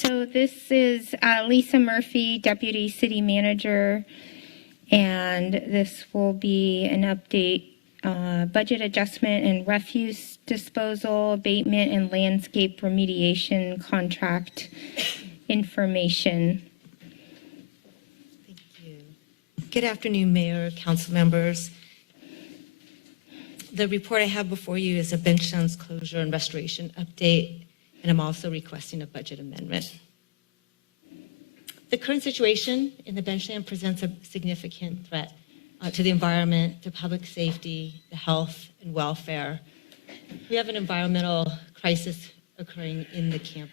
So this is Lisa Murphy, Deputy City Manager, and this will be an update, budget adjustment and refuse disposal, abatement, and landscape remediation contract information. Thank you. Good afternoon, Mayor, council members. The report I have before you is a Benchlands closure and restoration update, and I'm also requesting a budget amendment. The current situation in the Benchland presents a significant threat to the environment, to public safety, the health and welfare. We have an environmental crisis occurring in the camp.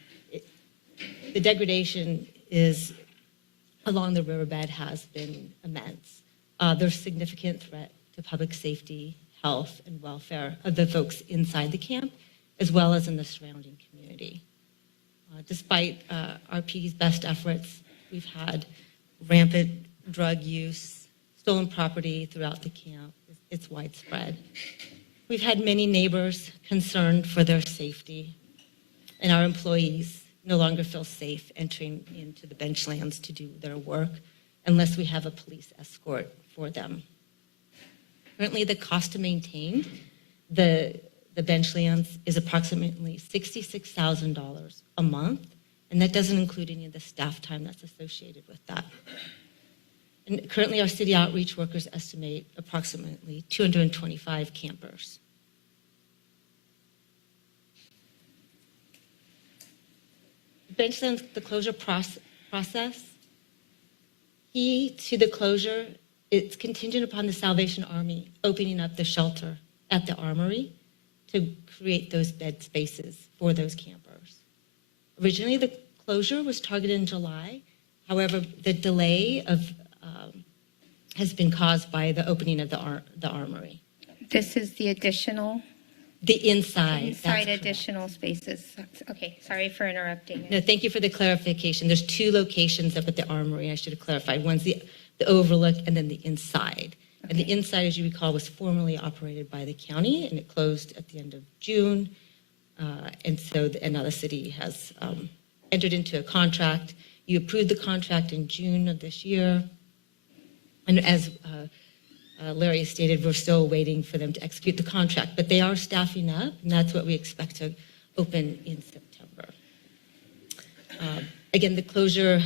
The degradation is along the riverbed has been immense. There's significant threat to public safety, health, and welfare of the folks inside the camp, as well as in the surrounding community. Despite RP's best efforts, we've had rampant drug use, stolen property throughout the camp. It's widespread. We've had many neighbors concerned for their safety, and our employees no longer feel safe entering into the Benchlands to do their work unless we have a police escort for them. Currently, the cost to maintain the Benchlands is approximately $66,000 a month, and that doesn't include any of the staff time that's associated with that. And currently, our city outreach workers estimate approximately 225 campers. Benchlands, the closure process, key to the closure, it's contingent upon the Salvation Army opening up the shelter at the Armory to create those bed spaces for those campers. Originally, the closure was targeted in July. However, the delay has been caused by the opening of the Armory. This is the additional? The inside. Additional spaces. Okay, sorry for interrupting. No, thank you for the clarification. There's two locations up at the Armory. I should have clarified. One's the overlook and then the inside. Okay. And the inside, as you recall, was formerly operated by the county, and it closed at the end of June. And now the city has entered into a contract. You approved the contract in June of this year. And as Larry stated, we're still waiting for them to execute the contract, but they are staffing up, and that's what we expect to open in September. Again, the closure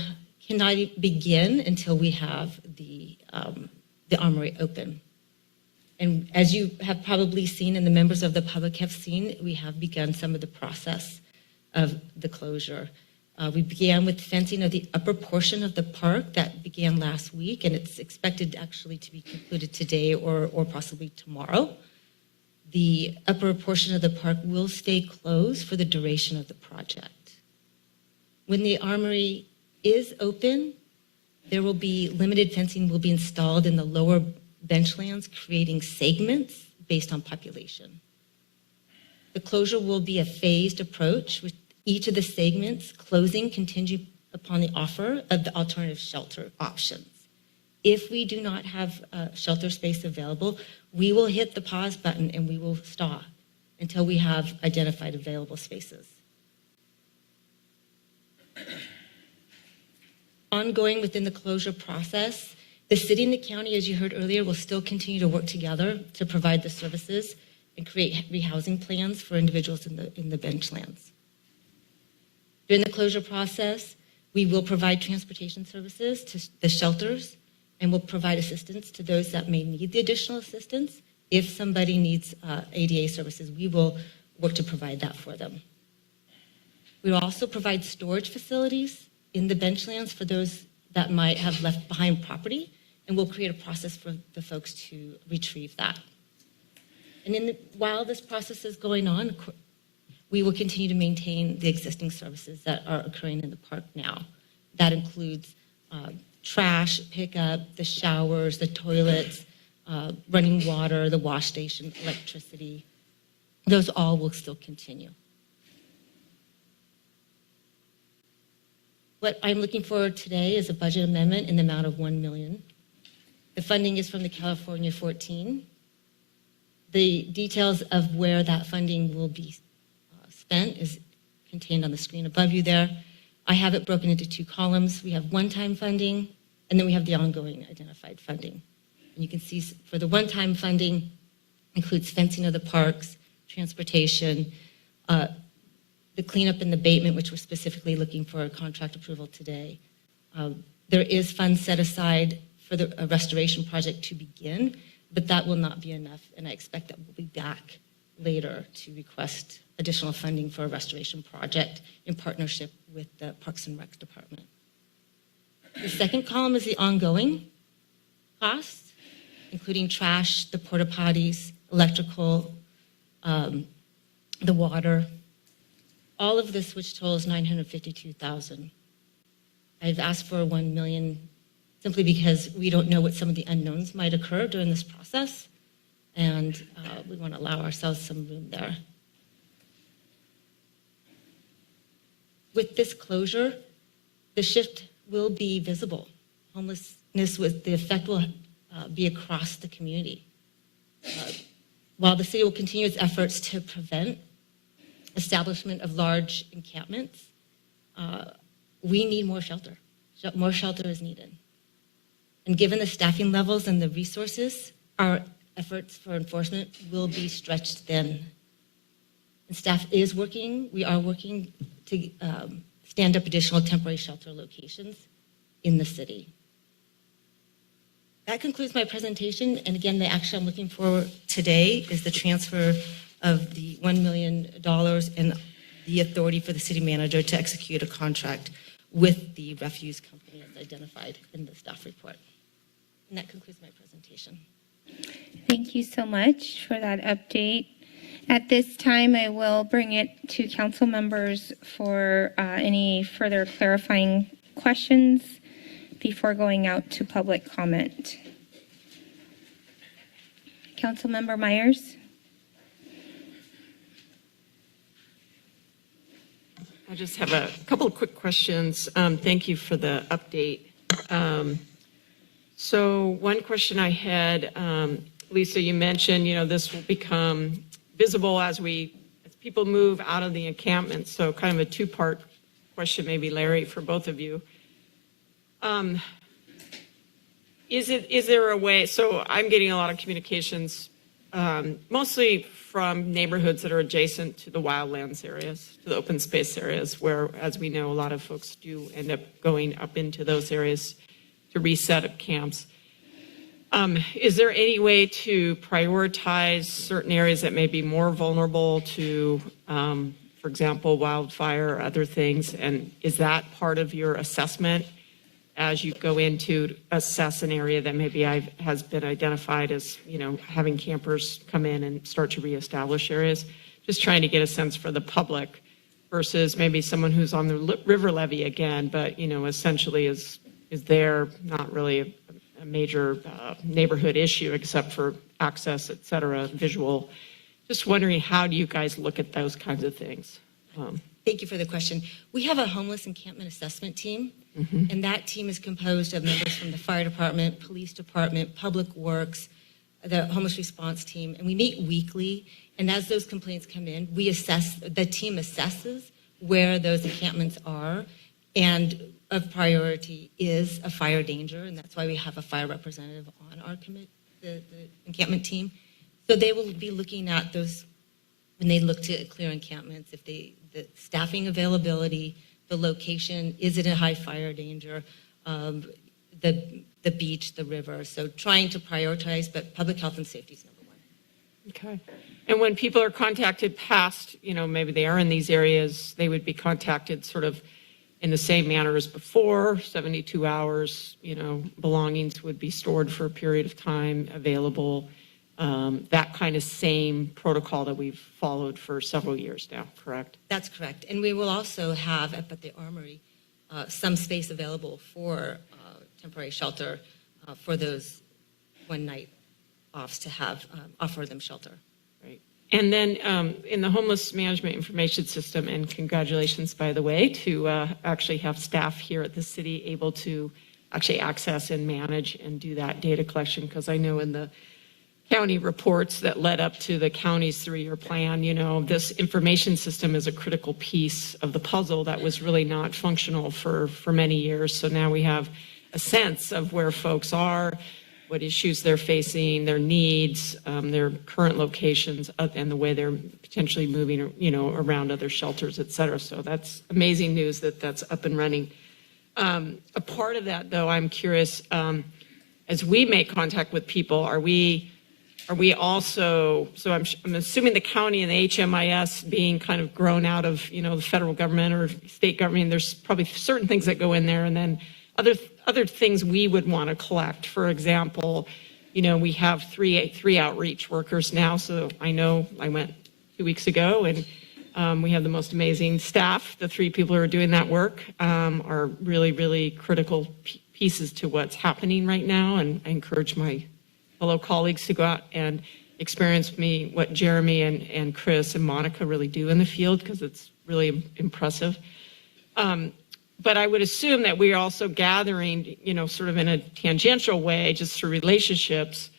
cannot begin until we have the Armory open. And as you have probably seen, and the members of the public have seen, we have begun some of the process of the closure. We began with fencing of the upper portion of the park that began last week, and it's expected actually to be concluded today or possibly tomorrow. The upper portion of the park will stay closed for the duration of the project. When the Armory is open, there will be limited fencing will be installed in the lower Benchlands, creating segments based on population. The closure will be a phased approach with each of the segments closing contingent upon the offer of the alternative shelter options. If we do not have shelter space available, we will hit the pause button and we will stop until we have identified available spaces. Ongoing within the closure process, the city and the county, as you heard earlier, will still continue to work together to provide the services and create rehousing plans for individuals in the Benchlands. During the closure process, we will provide transportation services to the shelters and will provide assistance to those that may need the additional assistance. If somebody needs ADA services, we will work to provide that for them. We will also provide storage facilities in the Benchlands for those that might have left behind property, and we'll create a process for the folks to retrieve that. And while this process is going on, we will continue to maintain the existing services that are occurring in the park now. That includes trash pickup, the showers, the toilets, running water, the wash station, electricity. Those all will still continue. What I'm looking for today is a budget amendment in the amount of $1 million. The funding is from the California 14. The details of where that funding will be spent is contained on the screen above you there. I have it broken into two columns. We have one-time funding, and then we have the ongoing identified funding. And you can see for the one-time funding includes fencing of the parks, transportation, the cleanup and abatement, which we're specifically looking for a contract approval today. There is funds set aside for the restoration project to begin, but that will not be enough, and I expect that we'll be back later to request additional funding for a restoration project in partnership with the Parks and Rec Department. The second column is the ongoing costs, including trash, the porta potties, electrical, the water, all of this, which totals $952,000. I've asked for $1 million simply because we don't know what some of the unknowns might occur during this process, and we want to allow ourselves some room there. With this closure, the shift will be visible. Homelessness, the effect will be across the community. While the city will continue its efforts to prevent establishment of large encampments, we need more shelter. More shelter is needed. And given the staffing levels and the resources, our efforts for enforcement will be stretched thin. And staff is working, we are working to stand up additional temporary shelter locations in the city. That concludes my presentation. And again, the action I'm looking for today is the transfer of the $1 million and the authority for the city manager to execute a contract with the refuse company as identified in the staff report. And that concludes my presentation. Thank you so much for that update. At this time, I will bring it to council members for any further clarifying questions before going out to public comment. Councilmember Myers. I just have a couple of quick questions. Thank you for the update. So one question I had, Lisa, you mentioned, this will become visible as people move out of the encampment. So kind of a two-part question, maybe Larry, for both of you. Is there a way, so I'm getting a lot of communications, mostly from neighborhoods that are adjacent to the wildlands areas, to the open space areas, where, as we know, a lot of folks do end up going up into those areas to reset up camps. Is there any way to prioritize certain areas that may be more vulnerable to, for example, wildfire or other things? And is that part of your assessment as you go in to assess an area that maybe has been identified as, having campers come in and start to reestablish areas? Just trying to get a sense for the public versus maybe someone who's on the river levee again, but, essentially is there, not really a major neighborhood issue except for access, et cetera, visual. Just wondering, how do you guys look at those kinds of things? Thank you for the question. We have a homeless encampment assessment team, and that team is composed of members from the fire department, police department, public works, the homeless response team, and we meet weekly. And as those complaints come in, the team assesses where those encampments are, and of priority is a fire danger, and that's why we have a fire representative on our the encampment team. So they will be looking at those when they look to clear encampments, the staffing availability, the location, is it a high fire danger, the beach, the river. So trying to prioritize, but public health and safety is number one. Okay. And when people are contacted past, maybe they are in these areas, they would be contacted sort of in the same manner as before, 72 hours, belongings would be stored for a period of time, available, that kind of same protocol that we've followed for several years now, correct? That's correct. And we will also have up at the Armory some space available for temporary shelter for those one-night offs to have offer them shelter. Right. And then in the homeless management information system, and congratulations, by the way, to actually have staff here at the city able to actually access and manage and do that data collection, because I know in the county reports that led up to the county's 3-year plan. You know, this information system is a critical piece of the puzzle that was really not functional for many years. So now we have a sense of where folks are, what issues they're facing, their needs, their current locations, and the way they're potentially moving, you know, around other shelters, et cetera. So that's amazing news that that's up and running. A part of that, though, I'm curious, as we make contact with people, are we also, so I'm assuming the county and the HMIS being kind of grown out of, you know, the federal government or state government, there's probably certain things that go in there, and then other things we would want to collect. For example, you know, we have three outreach workers now. So I know I went 2 weeks ago, and we have the most amazing staff. The 3 people who are doing that work are really, really critical pieces to what's happening right now. And I encourage my fellow colleagues to go out and experience what Jeremy and Chris and Monica really do in the field, because it's really impressive. But I would assume that we are also gathering, you know, sort of in a tangential way, just through relationships,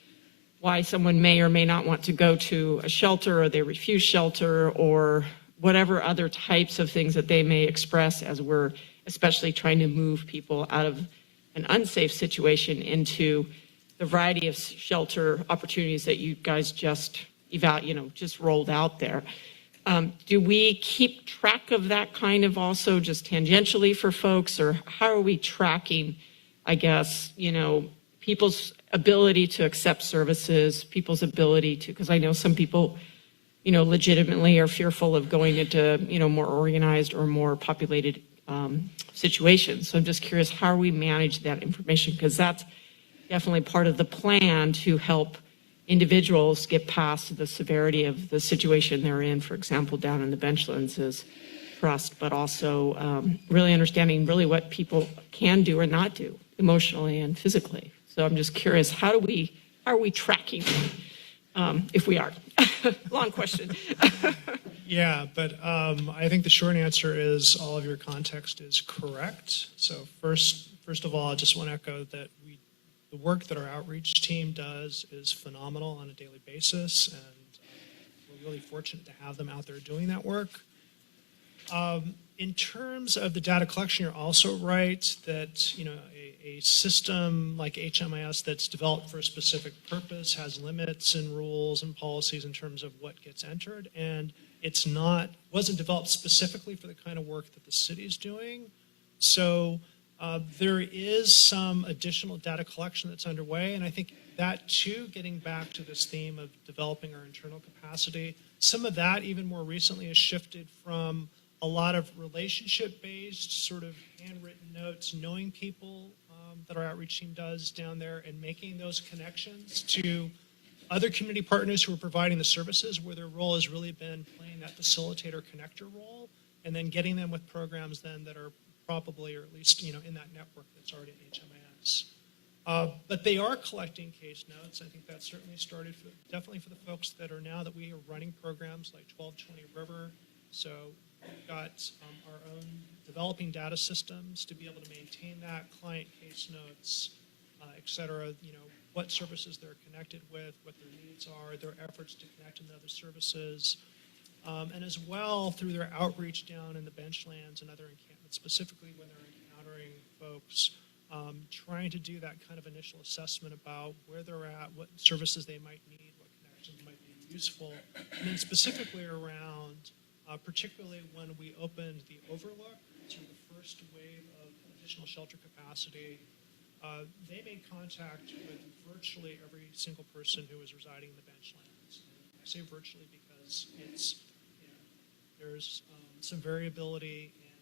why someone may or may not want to go to a shelter, or they refuse shelter, or whatever other types of things that they may express, as we're especially trying to move people out of an unsafe situation into the variety of shelter opportunities that you guys just rolled out there. Do we keep track of that kind of also just tangentially for folks, or how are we tracking, I guess, you know, people's ability to accept services, people's ability to, because I know some people, you know, legitimately are fearful of going into, you know, more organized or more populated situations. So I'm just curious, how we manage that information, because that's definitely part of the plan to help individuals get past the severity of the situation they're in. For example, down in the Benchlands is trust, but also really understanding really what people can do or not do emotionally and physically. So I'm just curious, how are we tracking if we are? Long question. Yeah, but I think the short answer is all of your context is correct. So first of all, I just want to echo that the work that our outreach team does is phenomenal on a daily basis, and we're really fortunate to have them out there doing that work. In terms of the data collection, you're also right that, you know, a system like HMIS that's developed for a specific purpose has limits and rules and policies in terms of what gets entered, and wasn't developed specifically for the kind of work that the city is doing. So there is some additional data collection that's underway, and I think that too, getting back to this theme of developing our internal capacity, some of that even more recently has shifted from a lot of relationship-based sort of handwritten notes, knowing people that our outreach team does down there, and making those connections to other community partners who are providing the services, where their role has really been playing that facilitator connector role, and then getting them with programs then that are probably, or at least, you know, in that network that's already at HMIS. But they are collecting case notes. I think that certainly started definitely for the folks that are now that we are running programs like 1220 River. So we've got our own developing data systems to be able to maintain that, client case notes, et cetera, you know, what services they're connected with, what their needs are, their efforts to connect into other services. And as well, through their outreach down in the Benchlands and other encampments, specifically when they're encountering folks, trying to do that kind of initial assessment about where they're at, what services they might need, what connections might be useful, and then specifically around, particularly when we opened the Overlook, sort of the first wave of additional shelter capacity, they made contact with virtually every single person who was residing in the Benchlands. And I say virtually because there's some variability in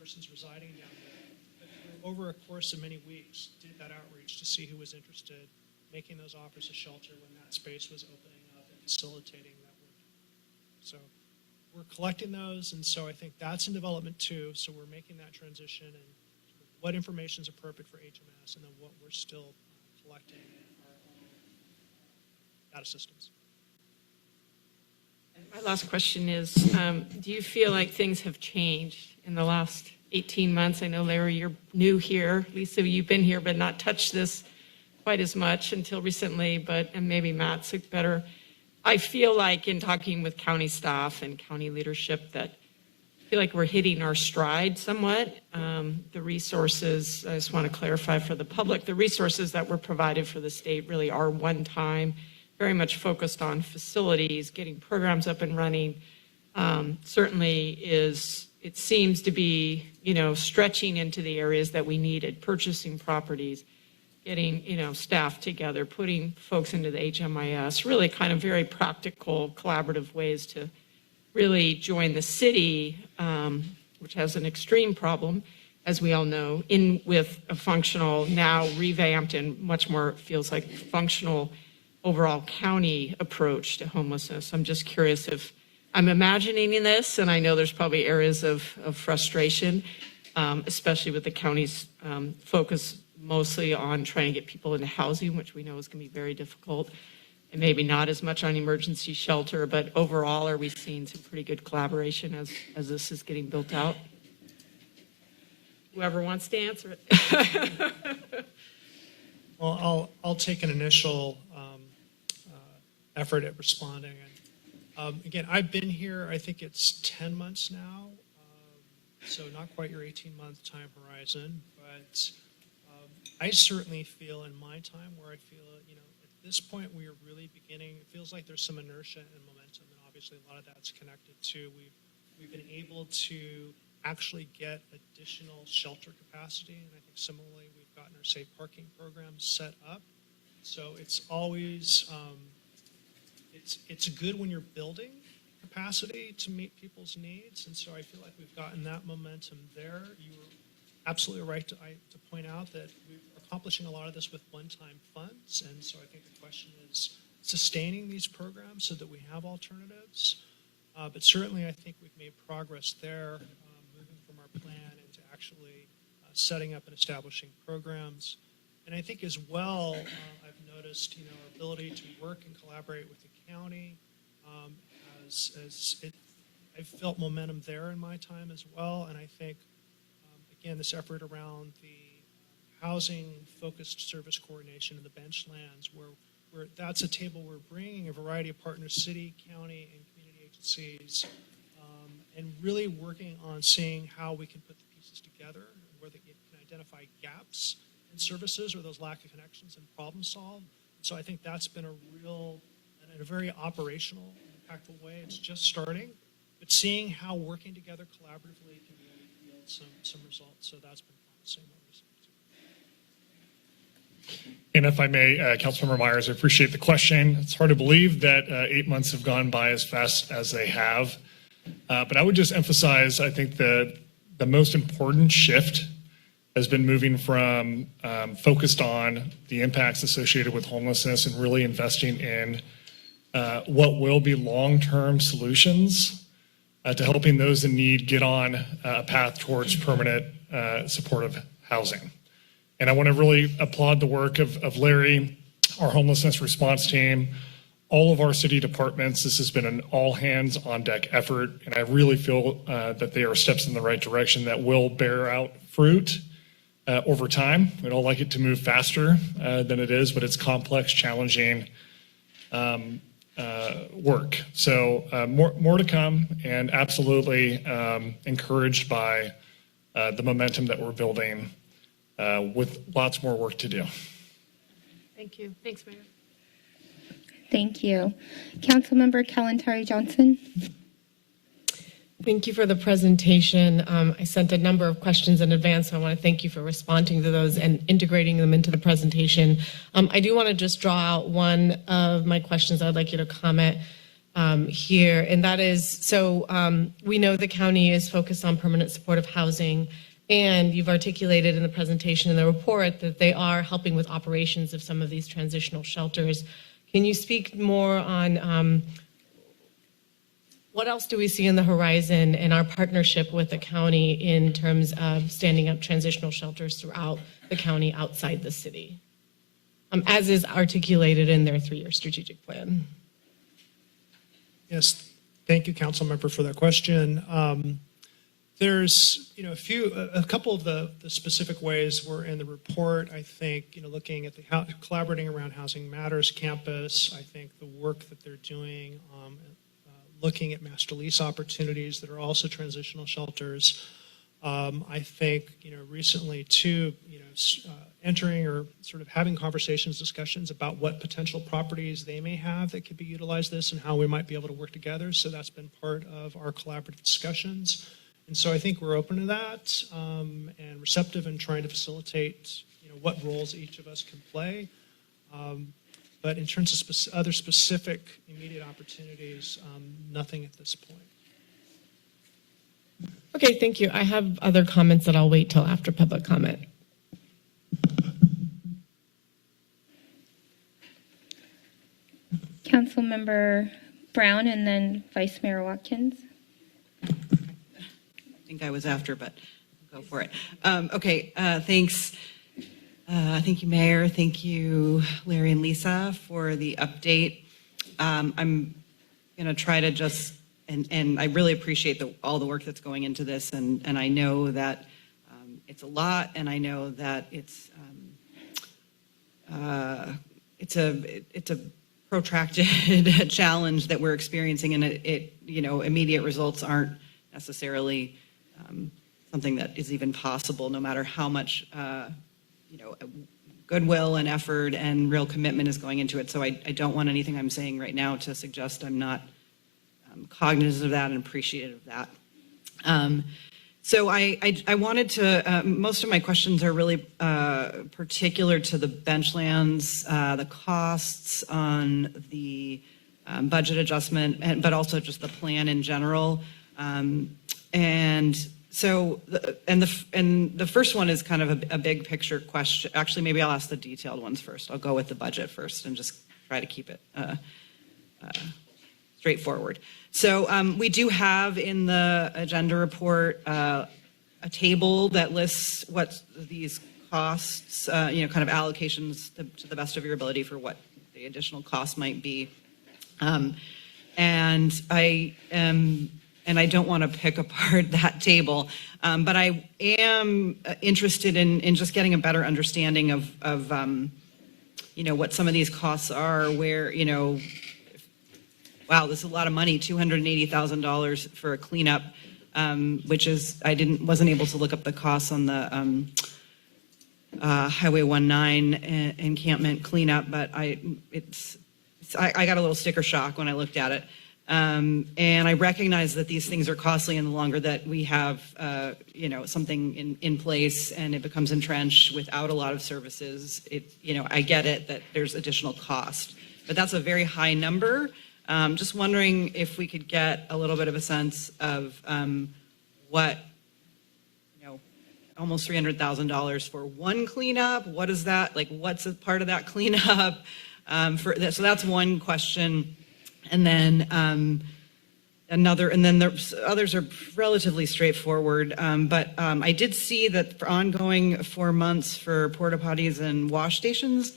persons residing down there. But over a course of many weeks, did that outreach to see who was interested, making those offers of shelter when that space was opening up and facilitating that work. So we're collecting those, and so I think that's in development too. So we're making that transition, and what information is appropriate for HMS, and then what we're still collecting in our own data systems. My last question is, do you feel like things have changed in the last 18 months? I know, Larry, you're new here. Lisa, you've been here but not touched this quite as much until recently, and maybe Matt's better. I feel like in talking with county staff and county leadership that I feel like we're hitting our stride somewhat. The resources, I just want to clarify for the public, the resources that were provided for the state really are one time, very much focused on facilities, getting programs up and running. Certainly it seems to be, stretching into the areas that we needed, purchasing properties, getting, staff together, putting folks into the HMIS, really kind of very practical, collaborative ways to really join the city, which has an extreme problem, as we all know, in with a functional, now revamped and much more feels like functional overall county approach to homelessness. I'm just curious if I'm imagining this, and I know there's probably areas of frustration, especially with the county's focus mostly on trying to get people into housing, which we know is going to be very difficult, and maybe not as much on emergency shelter, but overall, are we seeing some pretty good collaboration as this is getting built out? Whoever wants to answer it. Well, I'll take an initial effort at responding. And again, I've been here, I think it's 10 months now, so not quite your 18-month time horizon, but I certainly feel in my time where I feel, at this point we are really beginning, it feels like there's some inertia and momentum, and obviously a lot of that's connected to we've been able to actually get additional shelter capacity, and I think similarly we've gotten our safe parking programs set up. So it's always, it's good when you're building capacity to meet people's needs, and so I feel like we've gotten that momentum there. You were absolutely right to point out that we're accomplishing a lot of this with one-time funds, and so I think the question is sustaining these programs so that we have alternatives. But certainly I think we've made progress there, moving from our plan into actually setting up and establishing programs. And I think as well, I've noticed, our ability to work and collaborate with the county I've felt momentum there in my time as well. And I think, again, this effort around the housing-focused service coordination in the Benchlands, where that's a table we're bringing a variety of partners, city, county, and community agencies, and really working on seeing how we can put the pieces together, where they can identify gaps in services or those lack of connections and problem solve. So I think that's been a real, and in a very operational and impactful way. It's just starting, but seeing how working together collaboratively can really yield some results. So that's been promising. And if I may, Councilmember Myers, I appreciate the question. It's hard to believe that 8 months have gone by as fast as they have. But I would just emphasize, I think the most important shift has been moving from focused on the impacts associated with homelessness and really investing in what will be long-term solutions to helping those in need get on a path towards permanent supportive housing. And I want to really applaud the work of Larry, our homelessness response team, all of our city departments. This has been an all-hands-on-deck effort, and I really feel that they are steps in the right direction that will bear out fruit over time. We'd all like it to move faster than it is, but it's complex, challenging work. So more to come, and absolutely encouraged by the momentum that we're building with lots more work to do. Thank you. Thanks, Mayor. Thank you. Councilmember Kalantari Johnson. Thank you for the presentation. I sent a number of questions in advance, so I want to thank you for responding to those and integrating them into the presentation. I do want to just draw out one of my questions I'd like you to comment here, and that is, so we know the county is focused on permanent supportive housing, and you've articulated in the presentation in the report that they are helping with operations of some of these transitional shelters. Can you speak more on what else do we see in the horizon in our partnership with the county in terms of standing up transitional shelters throughout the county outside the city, as is articulated in their 3-year strategic plan? Yes, thank you, Council Member, for that question. There's, a couple of the specific ways were in the report. I think, looking at the collaborating around Housing Matters campus, I think the work that they're doing, looking at master lease opportunities that are also transitional shelters. I think, recently too, entering or sort of having conversations, discussions about what potential properties they may have that could be utilized this and how we might be able to work together. So that's been part of our collaborative discussions. And so I think we're open to that and receptive in trying to facilitate, what roles each of us can play. But in terms of other specific immediate opportunities, nothing at this point. Okay, thank you. I have other comments that I'll wait till after public comment. Councilmember Brown and then Vice Mayor Watkins. I think I was after, but I'll go for it. Okay, thanks. Thank you, Mayor. Thank you, Larry and Lisa, for the update. I'm going to try to just, and I really appreciate all the work that's going into this, and I know that it's a lot, and I know that it's a protracted challenge that we're experiencing, and immediate results aren't necessarily something that is even possible, no matter how much goodwill and effort and real commitment is going into it. So I don't want anything I'm saying right now to suggest I'm not cognizant of that and appreciative of that. So I wanted to, most of my questions are really particular to the Benchlands, the costs on the budget adjustment, but also just the plan in general. And so, the first one is kind of a big picture question. Actually, maybe I'll ask the detailed ones first. I'll go with the budget first and just try to keep it straightforward. So we do have in the agenda report a table that lists what these costs, kind of allocations to the best of your ability for what the additional costs might be. And I don't want to pick apart that table, but I am interested in just getting a better understanding of what some of these costs are, where, wow, this is a lot of money, $280,000 for a cleanup, which is, wasn't able to look up the costs on the Highway 19 encampment cleanup, but I got a little sticker shock when I looked at it. And I recognize that these things are costly, and the longer that we have, something in place and it becomes entrenched without a lot of services, I get it that there's additional cost, but that's a very high number. Just wondering if we could get a little bit of a sense of what, almost $300,000 for one cleanup. What is that? Like, what's a part of that cleanup? So that's one question. And then the others are relatively straightforward. But I did see that for ongoing 4 months for porta potties and wash stations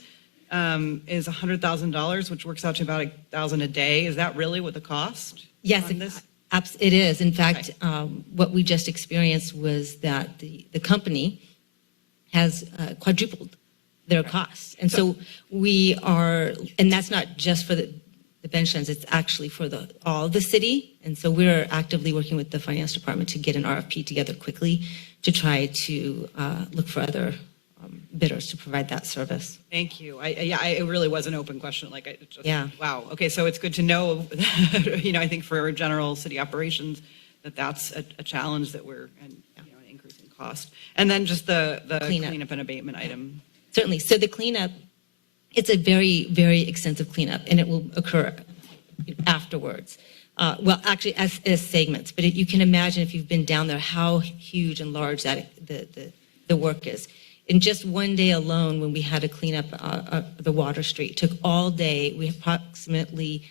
is $100,000, which works out to about $1,000 a day. Is that really what the cost? Yes, it is. In fact, what we just experienced was that the company has quadrupled their costs. And so we are, and that's not just for the Benchlands, it's actually for all the city. And so we're actively working with the finance department to get an RFP together quickly to try to look for other bidders to provide that service. Thank you. It really was an open question. Yeah. Wow. Okay, so it's good to know, I think for general city operations, that's a challenge that we're, an increase in cost. And then just the cleanup and abatement item. Certainly. So the cleanup, it's a very, very extensive cleanup, and it will occur afterwards. Well, actually, as segments. But you can imagine, if you've been down there, how huge and large that the work is. In just one day alone, when we had to clean up the Water Street, it took all day. We had approximately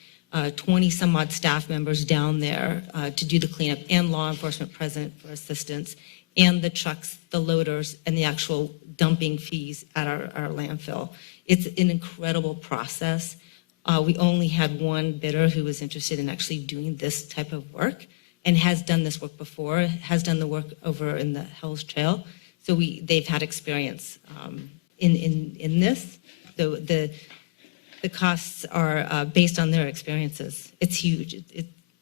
20 some odd staff members down there to do the cleanup, and law enforcement present for assistance, and the trucks, the loaders, and the actual dumping fees at our landfill. It's an incredible process. We only had one bidder who was interested in actually doing this type of work, and has done this work before, has done the work over in the Hell's Trail. So they've had experience in this. So the costs are based on their experiences. It's huge.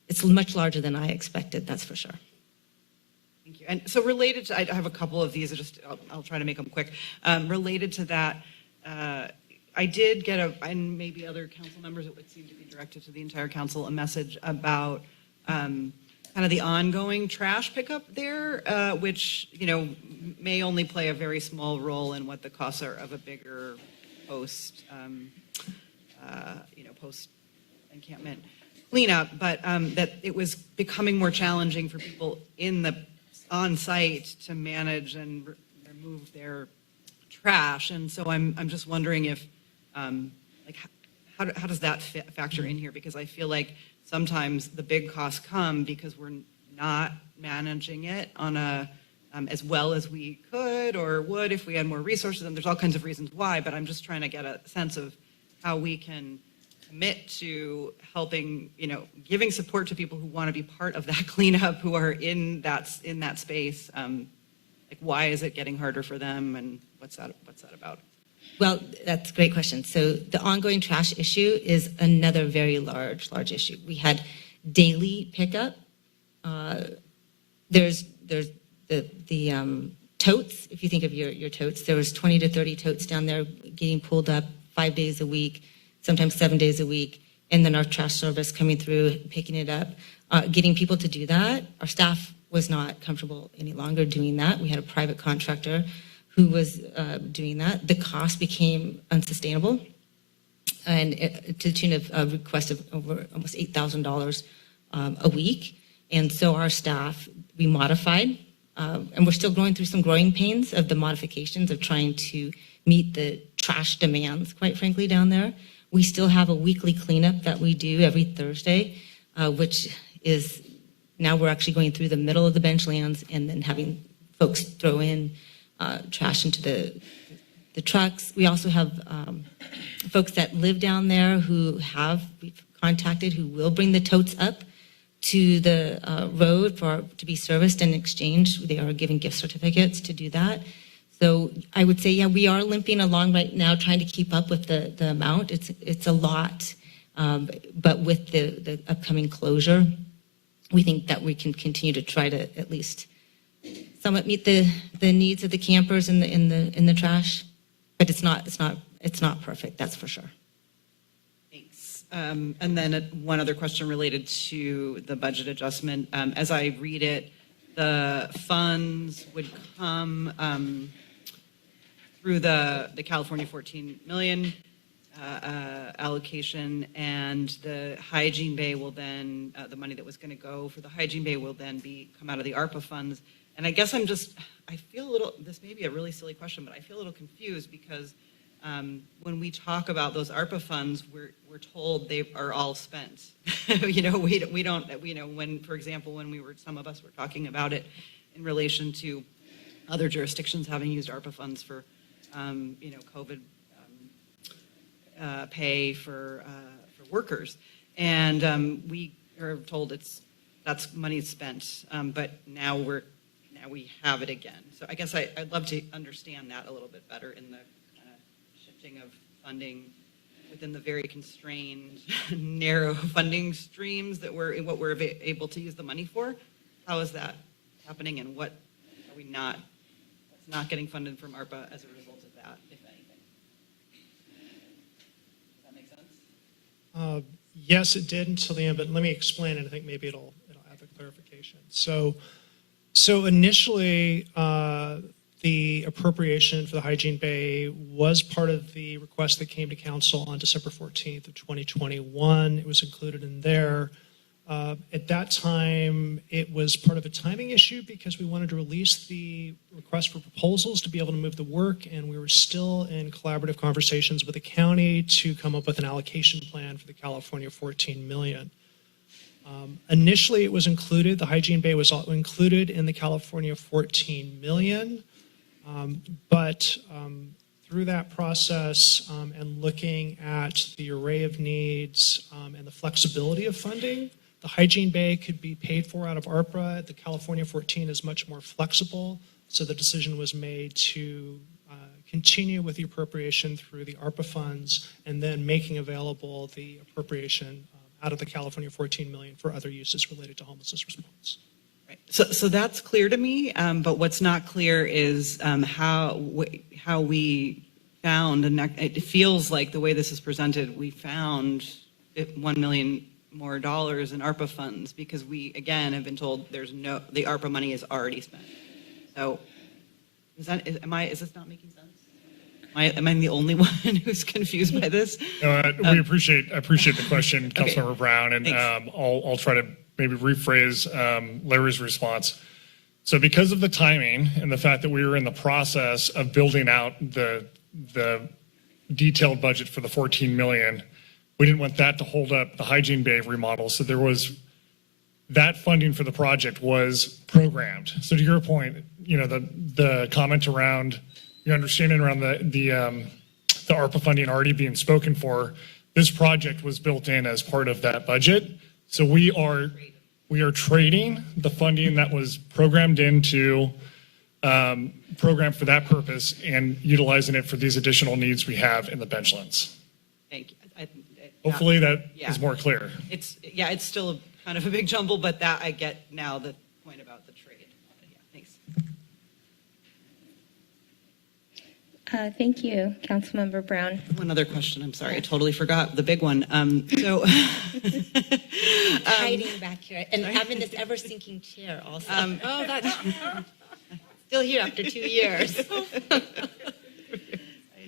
It's much larger than I expected, that's for sure. Thank you. And so related to, I have a couple of these, I'll try to make them quick. Related to that, I did get and maybe other council members, it would seem to be directed to the entire council, a message about kind of the ongoing trash pickup there, which, may only play a very small role in what the costs are of a bigger post encampment cleanup, but that it was becoming more challenging for people on site to manage and remove their trash. And so I'm just wondering if, how does that factor in here? Because I feel like sometimes the big costs come because we're not managing it on as well as we could or would if we had more resources. And there's all kinds of reasons why, but I'm just trying to get a sense of how we can commit to helping, giving support to people who want to be part of that cleanup, who are in that space. Why is it getting harder for them, and what's that about? Well, that's a great question. So the ongoing trash issue is another very large issue. We had daily pickup. There's the totes. If you think of your totes, there was 20 to 30 totes down there getting pulled up 5 days a week, sometimes 7 days a week, and then our trash service coming through, picking it up, getting people to do that. Our staff was not comfortable any longer doing that. We had a private contractor who was doing that. The cost became unsustainable, and to the tune of a request of over almost $8,000 a week. And so our staff, we modified, and we're still going through some growing pains of the modifications of trying to meet the trash demands, quite frankly, down there. We still have a weekly cleanup that we do every Thursday, which is now we're actually going through the middle of the Benchlands and then having folks throw in trash into the trucks. We also have folks that live down there we've contacted, who will bring the totes up to the road to be serviced and exchanged. They are giving gift certificates to do that. So I would say, yeah, we are limping along right now, trying to keep up with the amount. It's a lot, but with the upcoming closure, we think that we can continue to try to at least somewhat meet the needs of the campers in the trash. But it's not perfect, that's for sure. Thanks. And then one other question related to the budget adjustment. As I read it, the funds would come through the California 14 million allocation, and the Hygiene Bay will then, the money that was going to go for the Hygiene Bay will then come out of the ARPA funds. And I guess I feel a little, this may be a really silly question, but I feel a little confused because when we talk about those ARPA funds, we're told they are all spent. We don't, when, for example, when some of us were talking about it in relation to other jurisdictions having used ARPA funds for, COVID pay for workers. And we are told that's money spent, but now we have it again. So I guess I'd love to understand that a little bit better in the shifting of funding within the very constrained, narrow funding streams that we're able to use the money for. How is that happening, and what are we not getting funded from ARPA as a result of that, if anything? Does that make sense? Yes, it did until the end, but let me explain, and I think maybe it'll add the clarification. So initially, the appropriation for the Hygiene Bay was part of the request that came to council on December 14th of 2021. It was included in there. At that time, it was part of a timing issue because we wanted to release the request for proposals to be able to move the work, and we were still in collaborative conversations with the county to come up with an allocation plan for the California 14 million. Initially, it was included, the Hygiene Bay was included in the California 14 million, but through that process and looking at the array of needs and the flexibility of funding, The Hygiene Bay could be paid for out of ARPA. The California 14 is much more flexible, so the decision was made to continue with the appropriation through the ARPA funds and then making available the appropriation out of the California 14 million for other uses related to homelessness response. Right. So that's clear to me, but what's not clear is how we found, and it feels like the way this is presented, we found $1 million more dollars in ARPA funds because we, again, have been told the ARPA money is already spent. So is this not making sense? Am I the only one who's confused by this? I appreciate the question, Councilmember Okay. Brown, and I'll try to maybe rephrase Larry's response. So because of the timing and the fact that we were in the process of building out the detailed budget for the 14 million, we didn't want that to hold up the Hygiene Bay remodel. So there was that funding for the project was programmed. So to your point, the comment around your understanding around the ARPA funding already being spoken for, this project was built in as part of that budget. So we are trading the funding that was programmed into program for that purpose and utilizing it for these additional needs we have in the Benchlands. Thank you. Hopefully that is more clear. It's still kind of a big jumble, but that I get now the point about the trade. Yeah, thanks. Thank you, Councilmember Brown. One other question. I'm sorry, I totally forgot the big one. Hiding back here and having this ever sinking chair also. Still here after 2 years. I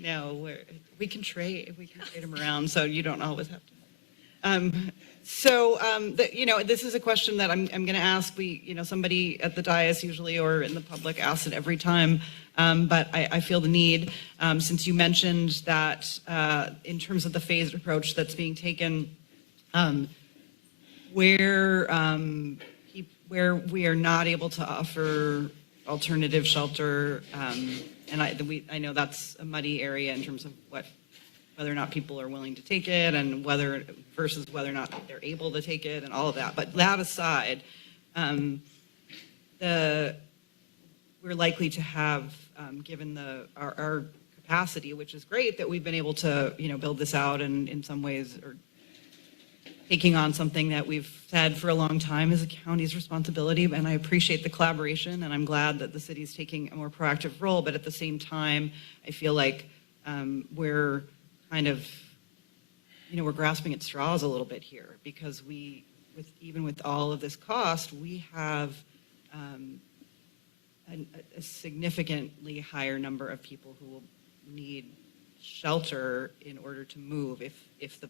know we can trade them around, so you don't always have to. This is a question that I'm going to ask. Somebody at the dais usually or in the public asks it every time, but I feel the need since you mentioned that in terms of the phased approach that's being taken, where we are not able to offer alternative shelter, and I know that's a muddy area in terms of whether or not people are willing to take it and whether or not they're able to take it and all of that. But that aside, we're likely to have, given our capacity, which is great that we've been able to build this out and in some ways or taking on something that we've said for a long time is a county's responsibility, and I appreciate the collaboration, and I'm glad that the city's taking a more proactive role, but at the same time, I feel like we're kind of, we're grasping at straws a little bit here, because even with all of this cost, we have a significantly higher number of people who will need shelter in order to move if the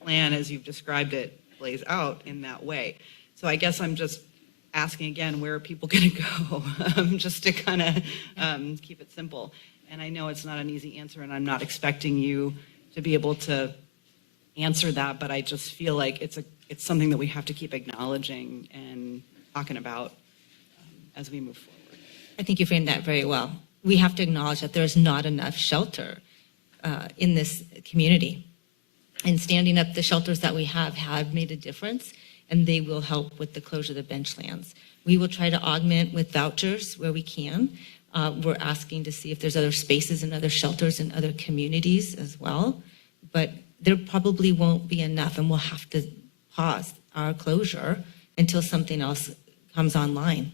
plan as you've described it plays out in that way. So I guess I'm just asking again, where are people going to go? Just to kind of keep it simple. And I know it's not an easy answer, and I'm not expecting you to be able to answer that, but I just feel like it's something that we have to keep acknowledging and talking about as we move forward. I think you framed that very well. We have to acknowledge that there's not enough shelter in this community. And standing up the shelters that we have made a difference, and they will help with the closure of the Benchlands. We will try to augment with vouchers where we can. We're asking to see if there's other spaces and other shelters in other communities as well. But there probably won't be enough, and we'll have to pause our closure until something else comes online.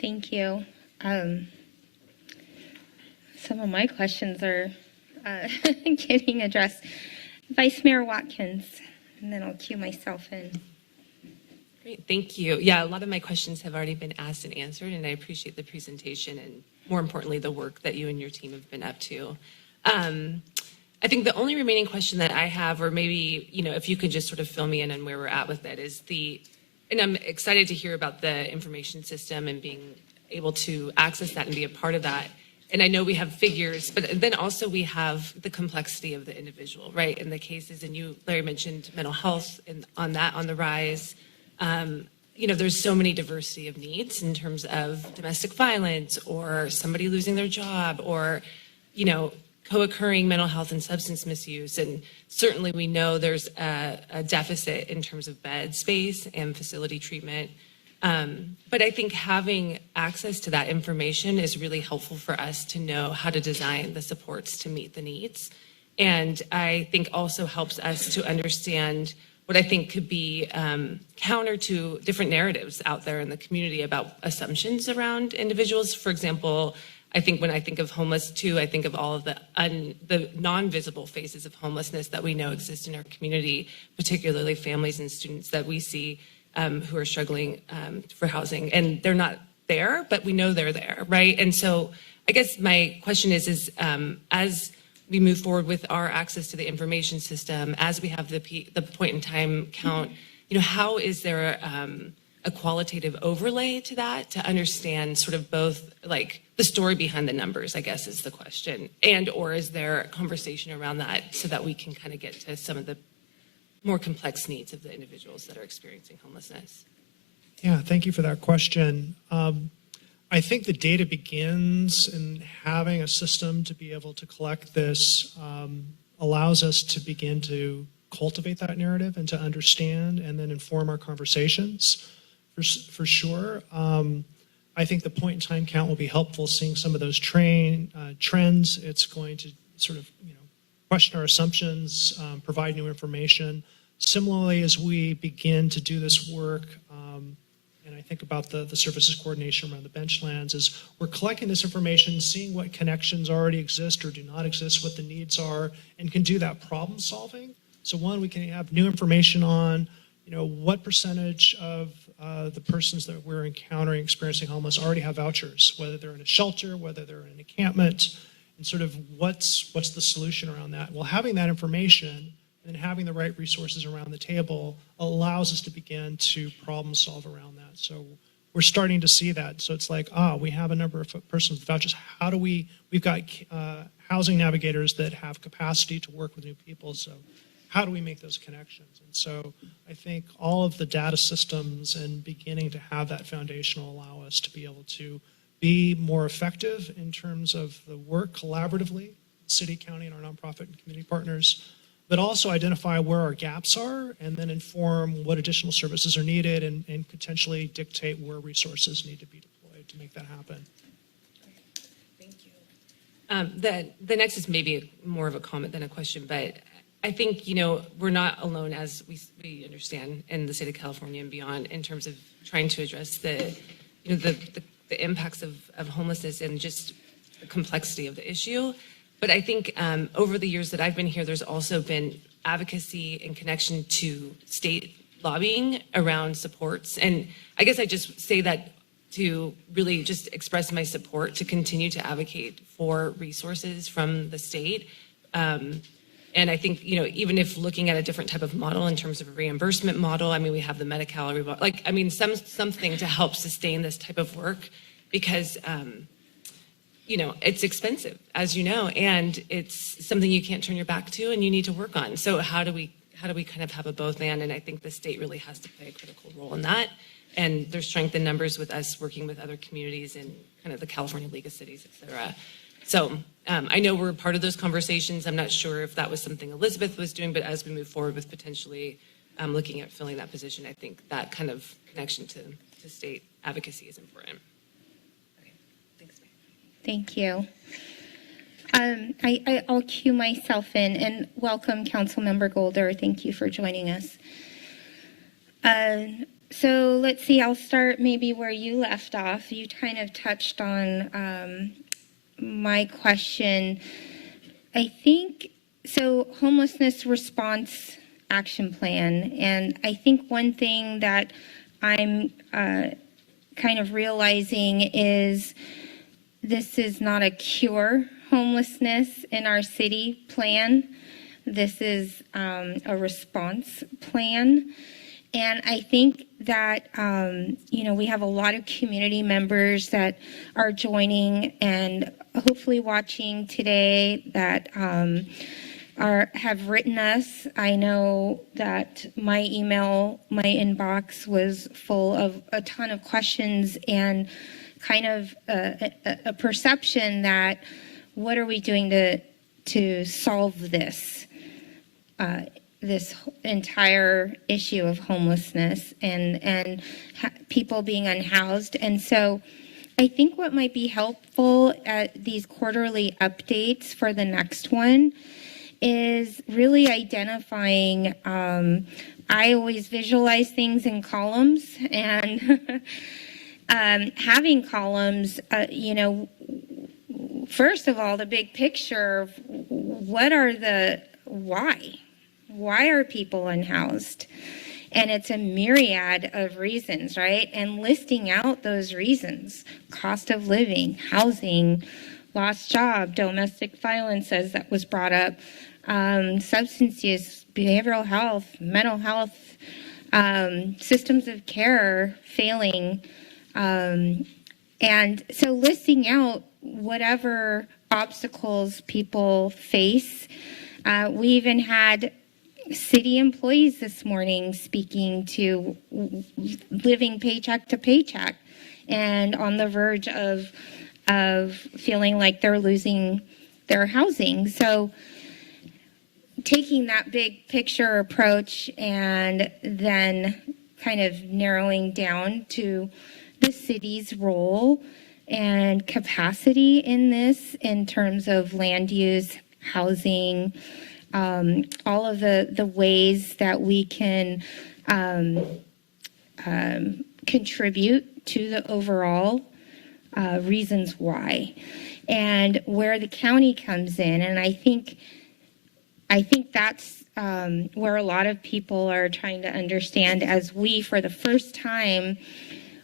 Thank you. Some of my questions are getting addressed. Vice Mayor Watkins, and then I'll cue myself in. Great, thank you. Yeah, a lot of my questions have already been asked and answered, and I appreciate the presentation and, more importantly, the work that you and your team have been up to. I think the only remaining question that I have, or maybe, if you could just sort of fill me in on where we're at with it, is and I'm excited to hear about the information system and being able to access that and be a part of that. And I know we have figures, but then also we have the complexity of the individual, right? In the cases, and you, Larry, mentioned mental health and on the rise. There's so many diversity of needs in terms of domestic violence or somebody losing their job or, co-occurring mental health and substance misuse. And certainly we know there's a deficit in terms of bed space and facility treatment. But I think having access to that information is really helpful for us to know how to design the supports to meet the needs. And I think also helps us to understand what I think could be counter to different narratives out there in the community about assumptions around individuals. For example, I think when I think of homeless too, I think of all of the non-visible phases of homelessness that we know exist in our community, particularly families and students that we see who are struggling for housing. And they're not there, but we know they're there, right? And so I guess my question is as we move forward with our access to the information system, as we have the point in time count, how is there a qualitative overlay to that to understand sort of both like the story behind the numbers, I guess is the question, and or is there a conversation around that so that we can kind of get to some of the more complex needs of the individuals that are experiencing homelessness? Yeah, thank you for that question. I think the data begins in having a system to be able to collect this allows us to begin to cultivate that narrative and to understand and then inform our conversations for sure. I think the point in time count will be helpful, seeing some of those trends. It's going to sort of question our assumptions, provide new information. Similarly, as we begin to do this work, and I think about the services coordination around the Benchlands, is we're collecting this information, seeing what connections already exist or do not exist, what the needs are, and can do that problem solving. So one, we can have new information on, what percentage of the persons that we're encountering experiencing homeless already have vouchers, whether they're in a shelter, whether they're in an encampment, and sort of what's the solution around that. Well, having that information and having the right resources around the table allows us to begin to problem solve around that. So we're starting to see that. So it's like, we have a number of persons with vouchers. How do we've got housing navigators that have capacity to work with new people. So how do we make those connections? And so I think all of the data systems and beginning to have that foundation will allow us to be able to be more effective in terms of the work collaboratively, city, county, and our nonprofit and community partners, but also identify where our gaps are and then inform what additional services are needed and potentially dictate where resources need to be deployed to make that happen. Thank you. The next is maybe more of a comment than a question, but I think, we're not alone, as we understand in the state of California and beyond, in terms of trying to address the impacts of homelessness and just the complexity of the issue. But I think over the years that I've been here, there's also been advocacy in connection to state lobbying around supports. And I guess I just say that to really just express my support to continue to advocate for resources from the state. And I think, even if looking at a different type of model in terms of a reimbursement model, we have the Medi-Cal, something to help sustain this type of work because, it's expensive, as you know, and it's something you can't turn your back to and you need to work on. So how do we kind of have a both and I think the state really has to play a critical role in that. And there's strength in numbers with us working with other communities in kind of the California League of Cities, et cetera. So I know we're part of those conversations. I'm not sure if that was something Elizabeth was doing, but as we move forward with potentially looking at filling that position, I think that kind of connection to state advocacy is important. Okay. Thanks, Mary. Thank you. I'll cue myself in and welcome Councilmember Golder. Thank you for joining us. So let's see, I'll start maybe where you left off. You kind of touched on my question. I think, so Homelessness Response Action Plan, and I think one thing that I'm kind of realizing is this is not a cure homelessness in our city plan. This is a response plan. And I think that, we have a lot of community members that are joining and hopefully watching today that have written us. I know that my inbox was full of a ton of questions and kind of a perception that what are we doing to solve this this entire issue of homelessness and people being unhoused. And so I think what might be helpful at these quarterly updates for the next one is really identifying, I always visualize things in columns, and having columns, first of all, the big picture of why are people unhoused? And it's a myriad of reasons, right? And listing out those reasons: cost of living, housing, lost job, domestic violence, as that was brought up, substance use, behavioral health, mental health, systems of care failing. And so listing out whatever obstacles people face. We even had city employees this morning speaking to living paycheck to paycheck and on the verge of feeling like they're losing their housing. So taking that big picture approach and then kind of narrowing down to the city's role and capacity in this in terms of land use, housing, all of the ways that we can contribute to the overall reasons why, and where the county comes in. And I think that's where a lot of people are trying to understand, as we, for the first time,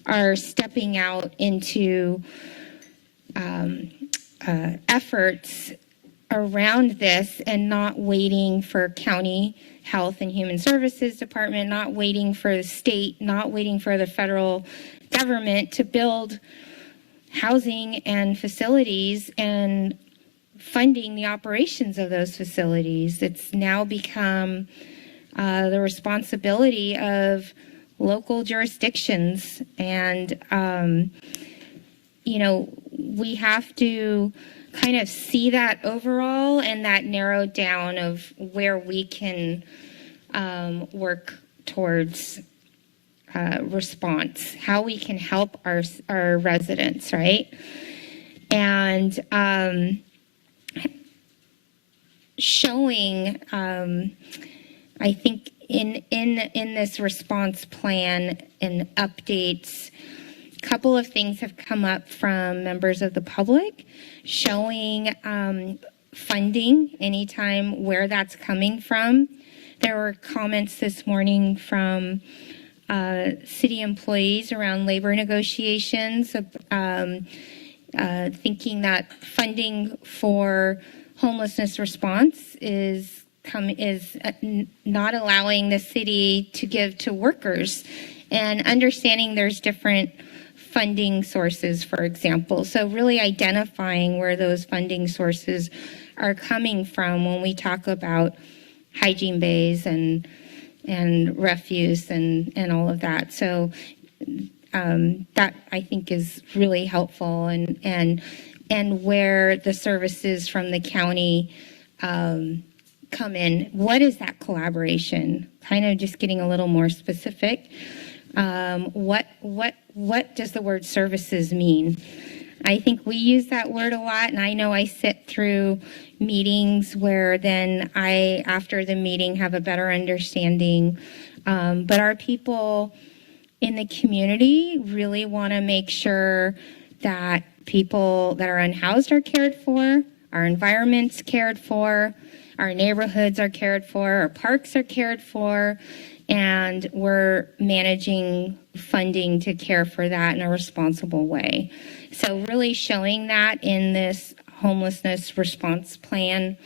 are stepping out into efforts around this and not waiting for county health and human services department, not waiting for the state, not waiting for the federal government to build housing and facilities and funding the operations of those facilities. It's now become the responsibility of local jurisdictions, and we have to kind of see that overall and that narrowed down of where we can work towards response, how we can help our residents, right? And showing, I think in this response plan and updates, a couple of things have come up from members of the public showing funding anytime where that's coming from. There were comments this morning from city employees around labor negotiations, thinking that funding for homelessness response is not allowing the city to give to workers, and understanding there's different funding sources, for example. So really identifying where those funding sources are coming from when we talk about hygiene bays and refuse and all of that. So that I think is really helpful, and where the services from the county come in. What is that collaboration? Kind of just getting a little more specific. What does the word services mean? I think we use that word a lot, and I know I sit through meetings where then I, after the meeting, have a better understanding. But our people in the community really want to make sure that people that are unhoused are cared for, our environment's cared for, our neighborhoods are cared for, our parks are cared for, and we're managing funding to care for that in a responsible way. So really showing that in this homelessness response plan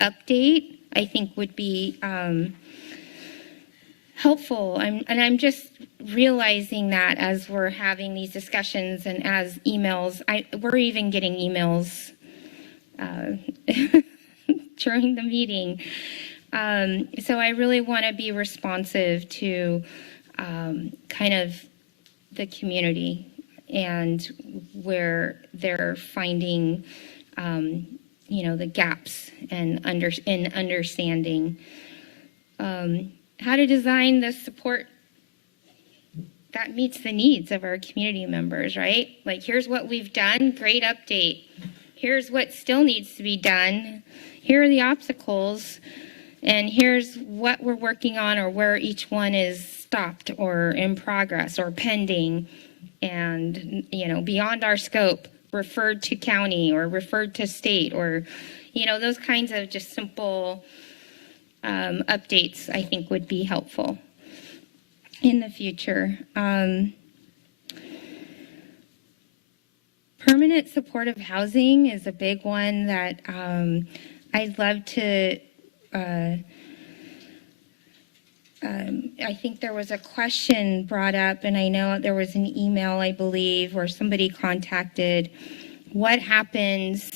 update, I think would be helpful. I'm just realizing that as we're having these discussions and as emails, we're even getting emails during the meeting. So I really want to be responsive to kind of the community and where they're finding, the gaps and understanding. How to design the support that meets the needs of our community members, right? Like, here's what we've done, great update. Here's what still needs to be done. Here are the obstacles, and here's what we're working on, or where each one is stopped or in progress or pending, and, you know, beyond our scope, referred to county or referred to state, or, you know, those kinds of just simple updates I think would be helpful in the future. Permanent supportive housing is a big one that I'd love to, I think there was a question brought up, and I know there was an email, I believe, or somebody contacted. What happens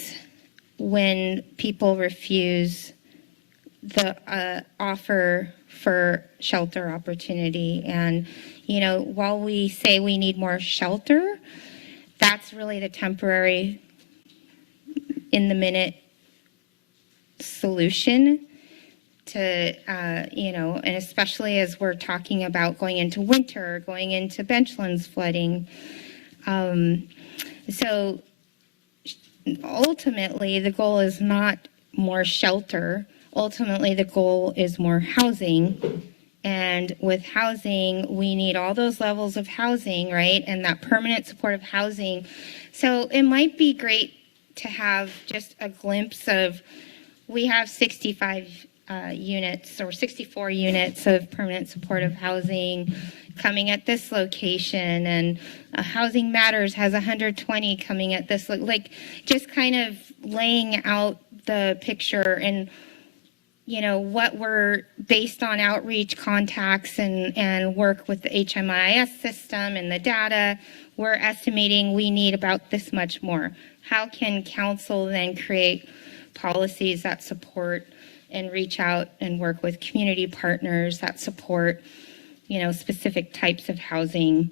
when people refuse the offer for shelter opportunity? And, you know, while we say we need more shelter, that's really the temporary, in the minute solution to, you know, and especially as we're talking about going into winter, going into Benchlands flooding. So ultimately, the goal is not more shelter. Ultimately, the goal is more housing. And with housing, we need all those levels of housing, right? And that permanent supportive housing. So it might be great to have just a glimpse of, we have 65 units or 64 units of permanent supportive housing coming at this location, and Housing Matters has 120 coming at this, like just kind of laying out the picture, and you know, what we're based on outreach contacts and work with the HMIS system and the data, we're estimating we need about this much more. How can council then create policies that support and reach out and work with community partners that support, you know, specific types of housing?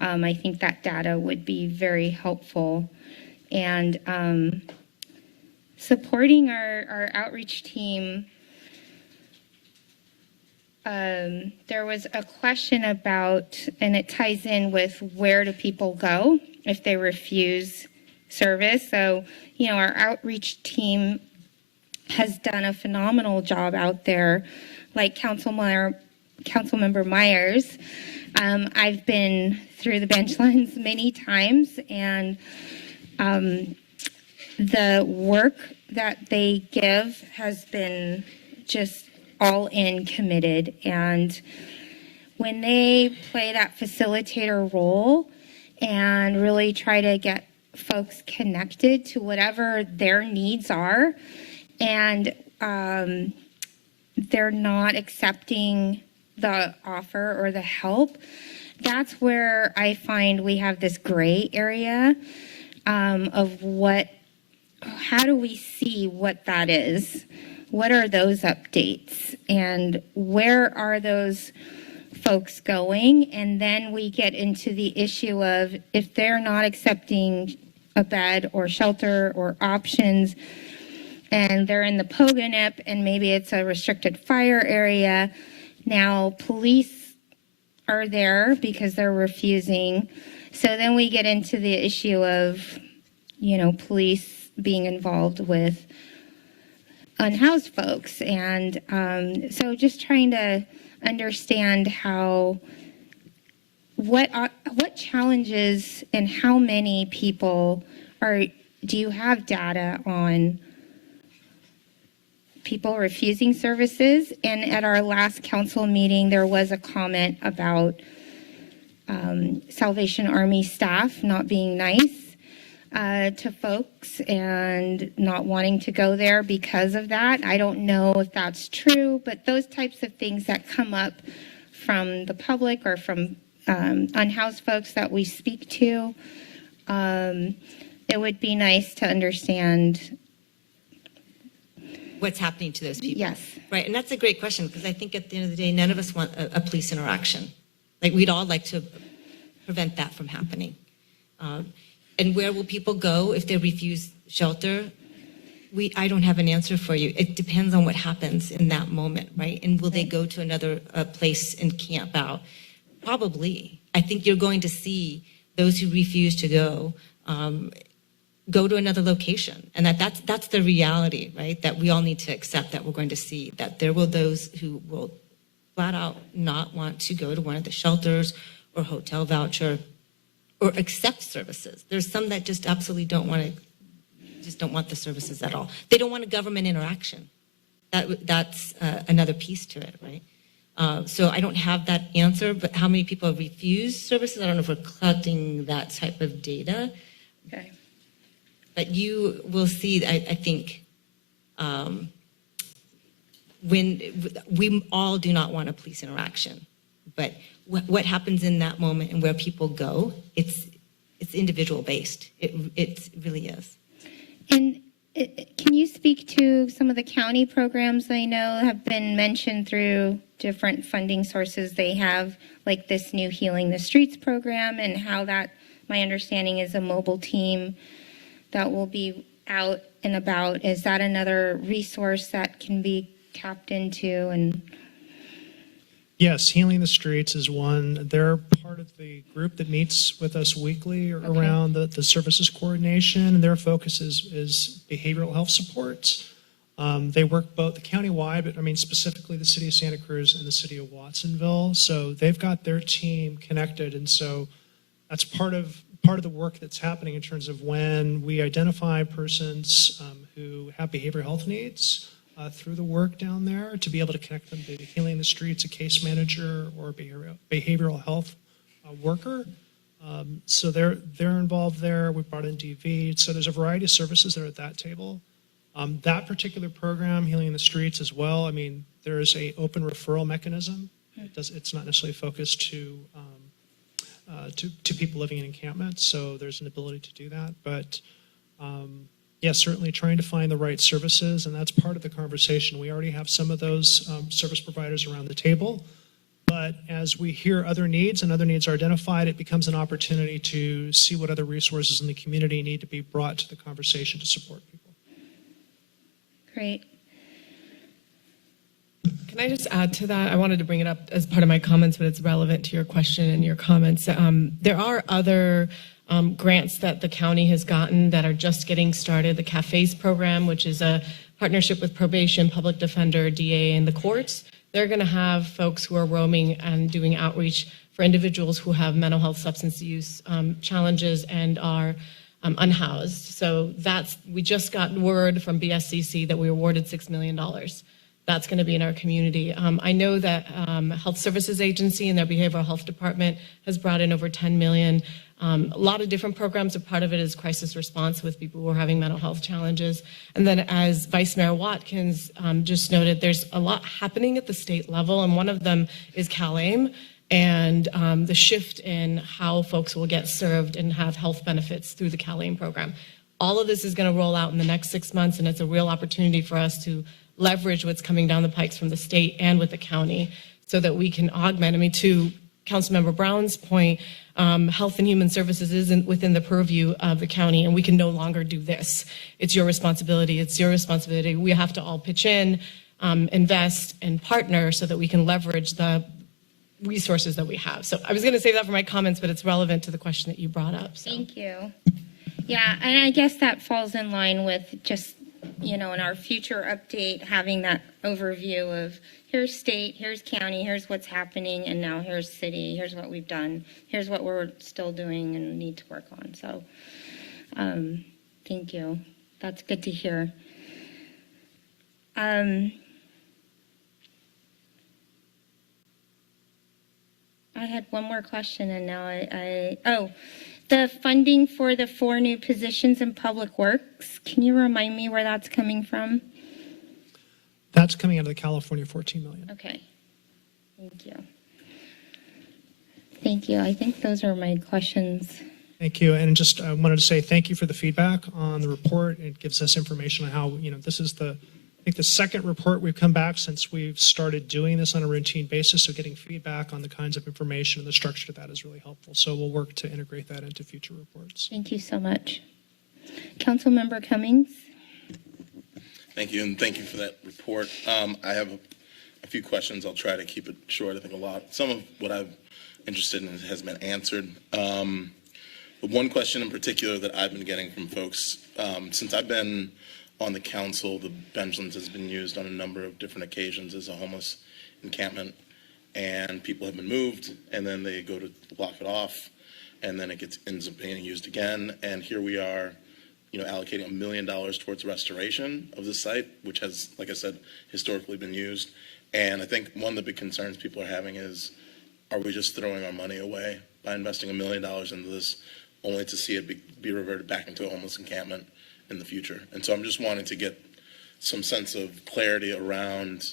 I think that data would be very helpful. And supporting our outreach team. There was a question about, and it ties in with, where do people go if they refuse service? So, you know, our outreach team has done a phenomenal job out there. Like Councilmember Myers, I've been through the Benchlands many times, and the work that they give has been just all in committed. And when they play that facilitator role and really try to get folks connected to whatever their needs are, and they're not accepting the offer or the help, that's where I find we have this gray area of how do we see what that is? What are those updates, and where are those folks going? And then we get into the issue of, if they're not accepting a bed or shelter or options, and they're in the POGANIP, and maybe it's a restricted fire area, now police are there because they're refusing. So then we get into the issue of, you know, police being involved with unhoused folks. And so just trying to understand what challenges and how many people do you have data on people refusing services? And at our last council meeting, there was a comment about Salvation Army staff not being nice to folks and not wanting to go there because of that. I don't know if that's true, but those types of things that come up from the public or from unhoused folks that we speak to, it would be nice to understand What's happening to those people. Yes. Right, and that's a great question, because I think at the end of the day, none of us want a police interaction. Like, we'd all like to prevent that from happening. And where will people go if they refuse shelter? I don't have an answer for you. It depends on what happens in that moment, right? And will they go to another place and camp out? Probably. I think you're going to see those who refuse to go to another location, and that's the reality, right? That we all need to accept, that we're going to see that there will those who will flat out not want to go to one of the shelters or hotel voucher or accept services. There's some that just absolutely don't want the services at all. They don't want a government interaction. That's another piece to it, right? So I don't have that answer, but how many people refuse services? I don't know if we're collecting that type of data. Okay. But you will see, I think, when we all do not want a police interaction, but what happens in that moment and where people go, it's individual based. It really is. And can you speak to some of the county programs I know have been mentioned through different funding sources they have, like this new Healing the Streets program, and how that, my understanding, is a mobile team that will be out and about? Is that another resource that can be tapped into? And Yes, Healing the Streets is one. They're part of the group that meets with us weekly around the services coordination. Their focus is behavioral health supports. They work both countywide, but I mean specifically the City of Santa Cruz and the City of Watsonville. So they've got their team connected, and so that's part of the work that's happening in terms of when we identify persons who have behavioral health needs. Through the work down there, to be able to connect them to Healing the Streets, a case manager or behavioral health worker. So they're involved there. We brought in DV. So there's a variety of services that are at that table. That particular program, Healing the Streets, as well. I mean, there is a open referral mechanism. It's not necessarily focused to people living in encampments. So there's an ability to do that, but. Yeah, certainly trying to find the right services, and that's part of the conversation. We already have some of those service providers around the table, but as we hear other needs and other needs are identified, it becomes an opportunity to see what other resources in the community need to be brought to the conversation to support people. great. Can I just add to that? I wanted to bring it up as part of my comments, but it's relevant to your question and your comments. There are other grants that the county has gotten that are just getting started. The Cafes program, which is a partnership with probation, public defender, DA, and the courts. They're going to have folks who are roaming and doing outreach for individuals who have mental health, substance use challenges and are unhoused. So we just got word from BSCC that we awarded $6 million. That's going to be in our community. I know that Health Services Agency and their behavioral health department has brought in over $10 million. A lot of different programs. A part of it is crisis response with people who are having mental health challenges. And then, as Vice Mayor Watkins just noted, there's a lot happening at the state level, and one of them is CalAIM and the shift in how folks will get served and have health benefits through the CalAIM program. All of this is going to roll out in the next 6 months, and it's a real opportunity for us to leverage what's coming down the pipes from the state and with the county so that we can augment. I mean, to Councilmember Brown's point, Health and Human Services isn't within the purview of the county, and we can no longer do this. It's your responsibility. It's your responsibility. We have to all pitch in, invest, and partner so that we can leverage the resources that we have. So I was going to save that for my comments, but it's relevant to the question that you brought up. So. Thank you. Yeah, and I guess that falls in line with just, in our future update, having that overview of here's state, here's county, here's what's happening, and now here's city, here's what we've done, here's what we're still doing and need to work on. So thank you. That's good to hear. I had one more question, and now the funding for the 4 new positions in Public Works. Can you remind me where that's coming from? That's coming out of the California $14 million. Okay. Thank you. Thank you. I think those are my questions. Thank you. And just I wanted to say thank you for the feedback on the report. It gives us information on how, this is I think the second report we've come back since we've started doing this on a routine basis. So getting feedback on the kinds of information and the structure of that is really helpful. So we'll work to integrate that into future reports. Thank you so much. Councilmember Cummings? Thank you, and thank you for that report. I have a few questions. I'll try to keep it short. I think some of what I'm interested in has been answered. But one question in particular that I've been getting from folks, since I've been on the council, the Benchlands has been used on a number of different occasions as a homeless encampment, and people have been moved, and then they go to block it off, and then it ends up being used again, and here we are, allocating $1 million towards restoration of the site, which has, like I said, historically been used. And I think one of the big concerns people are having is, are we just throwing our money away by investing $1 million into this, only to see it be reverted back into a homeless encampment in the future? And so I'm just wanting to get some sense of clarity around,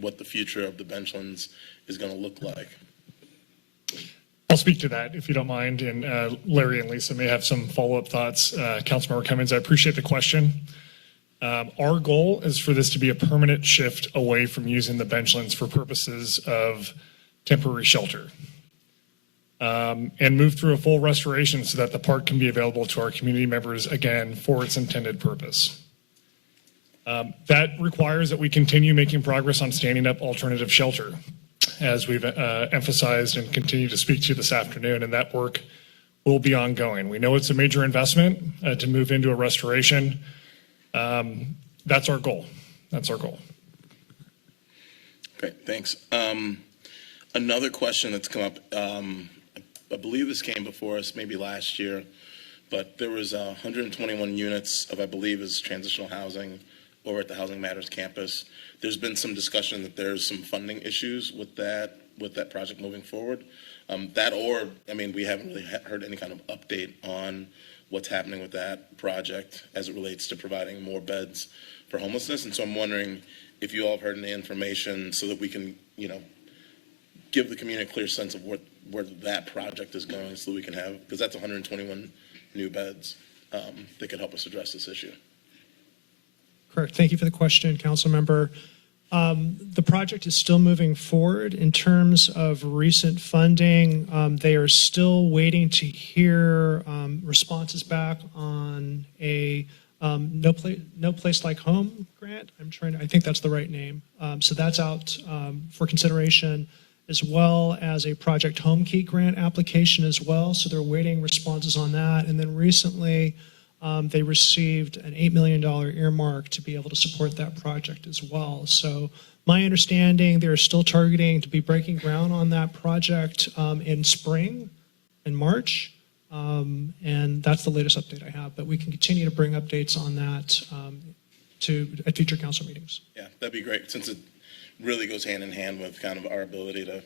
what the future of the Benchlands is going to look like. I'll speak to that if you don't mind, and Larry and Lisa may have some follow-up thoughts. Councilmember Cummings, I appreciate the question. Our goal is for this to be a permanent shift away from using the Benchlands for purposes of temporary shelter, and move through a full restoration so that the park can be available to our community members again for its intended purpose. That requires that we continue making progress on standing up alternative shelter, as we've emphasized and continue to speak to this afternoon, and that work will be ongoing. We know it's a major investment to move into a restoration. That's our goal. That's our goal. Great, thanks. Another question that's come up, I believe this came before us maybe last year, but there was 121 units of, I believe, is transitional housing over at the Housing Matters campus. There's been some discussion that there's some funding issues with that project moving forward. We haven't really heard any kind of update on what's happening with that project as it relates to providing more beds for homelessness. And so I'm wondering if you all have heard any information so that we can, give the community a clear sense of where that project is going, so that we can have, because that's 121 new beds that could help us address this issue. Correct. Thank you for the question, Council Member. The project is still moving forward in terms of recent funding. They are still waiting to hear responses back on a No Place Like Home grant. I think that's the right name. So that's out for consideration, as well as a Project Home Key grant application as well. So they're waiting responses on that. And then recently, they received an $8 million earmark to be able to support that project as well. So my understanding, they're still targeting to be breaking ground on that project in spring, in March. And that's the latest update I have. But we can continue to bring updates on that at future council meetings. Yeah, that'd be great, since it really goes hand in hand with kind of our ability to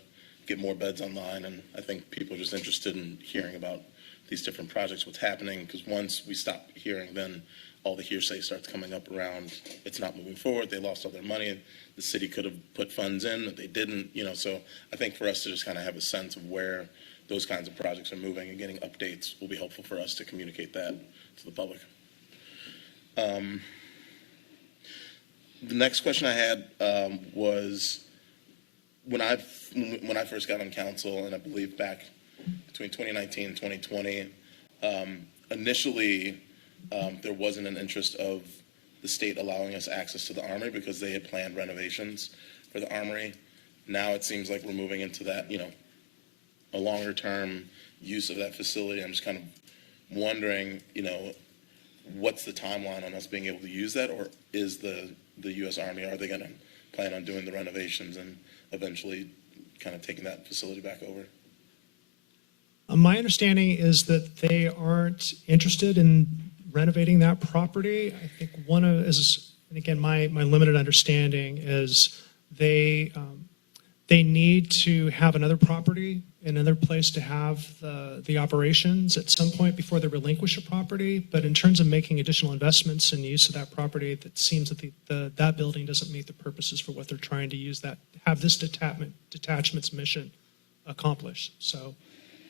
get more beds online. And I think people are just interested in hearing about these different projects, what's happening, because once we stop hearing, then all the hearsay starts coming up around it's not moving forward, they lost all their money, the city could have put funds in that they didn't, so I think for us to just kind of have a sense of where those kinds of projects are moving and getting updates will be helpful for us to communicate that to the public. The next question I had was, when I first got on council, and I believe back between 2019 and 2020, initially there wasn't an interest of the state allowing us access to the Armory because they had planned renovations for the Armory. Now it seems like we're moving into that, a longer term use of that facility. I'm just kind of wondering, what's the timeline on us being able to use that, or is the U.S. Army, are they going to plan on doing the renovations and eventually kind of taking that facility back over? My understanding is that they aren't interested in renovating that property. I think and again, my limited understanding is they need to have another property, another place to have the operations at some point before they relinquish a property. But in terms of making additional investments in the use of that property, it seems that that building doesn't meet the purposes for what they're trying to have this detachment's mission accomplish. So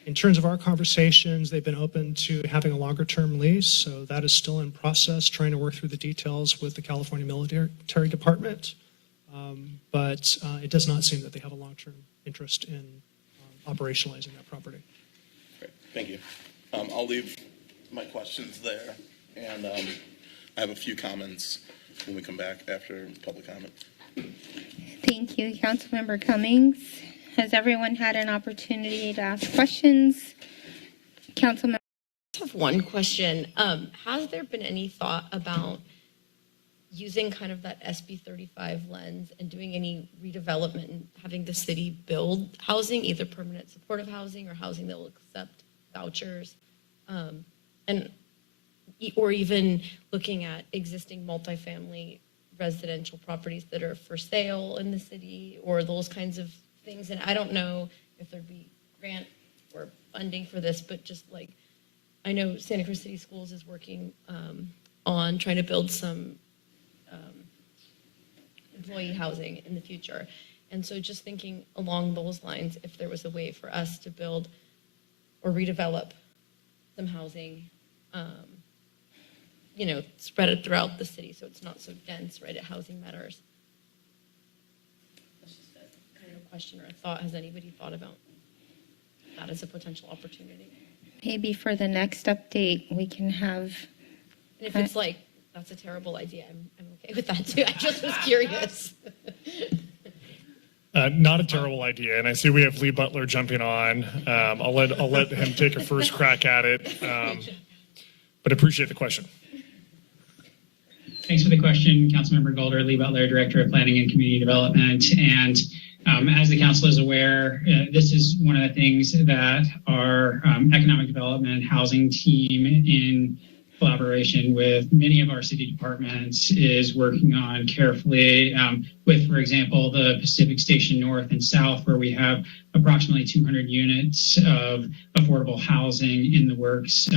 in terms of our conversations, they've been open to having a longer term lease. So that is still in process, trying to work through the details with the California Military Department. But it does not seem that they have a long-term interest in operationalizing that property. Great, thank you. I'll leave my questions there, and I have a few comments when we come back after public comment. Thank you, Councilmember Cummings. Has everyone had an opportunity to ask questions? Councilmember. I have one question. Has there been any thought about using kind of that SB 35 lens and doing any redevelopment and having the city build housing, either permanent supportive housing or housing that will accept vouchers, or even looking at existing multifamily residential properties that are for sale in the city or those kinds of things? And I don't know if there'd be grant or funding for this, but just like, I know Santa Cruz City Schools is working on trying to build some employee housing in the future. And so just thinking along those lines, if there was a way for us to build or redevelop some housing, spread it throughout the city so it's not so dense, right, at Housing Matters. That's just a kind of a question or a thought. Has anybody thought about that as a potential opportunity? Maybe for the next update, we can have. And if it's like, that's a terrible idea, I'm okay with that too. I just was curious. Not a terrible idea, and I see we have Lee Butler jumping on. I'll let him take a first crack at it, but appreciate the question. Thanks for the question, Councilmember Golder. Lee Butler, Director of Planning and Community Development. And as the council is aware, this is one of the things that our economic development housing team, in collaboration with many of our city departments, is working on carefully with, for example, the Pacific Station North and South, where we have approximately 200 units of affordable housing in the works,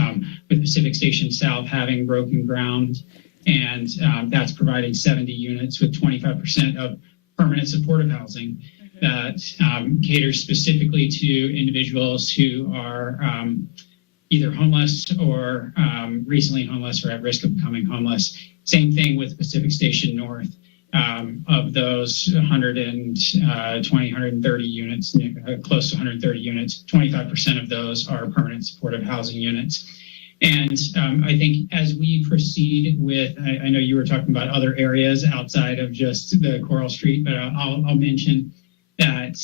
with Pacific Station South having broken ground. And that's providing 70 units with 25% of permanent supportive housing that caters specifically to individuals who are either homeless or recently homeless or at risk of becoming homeless. Same thing with Pacific Station North. Of those 130 units, close to 130 units, 25% of those are permanent supportive housing units. And I think as we proceed with, I know you were talking about other areas outside of just the Coral Street, but I'll mention that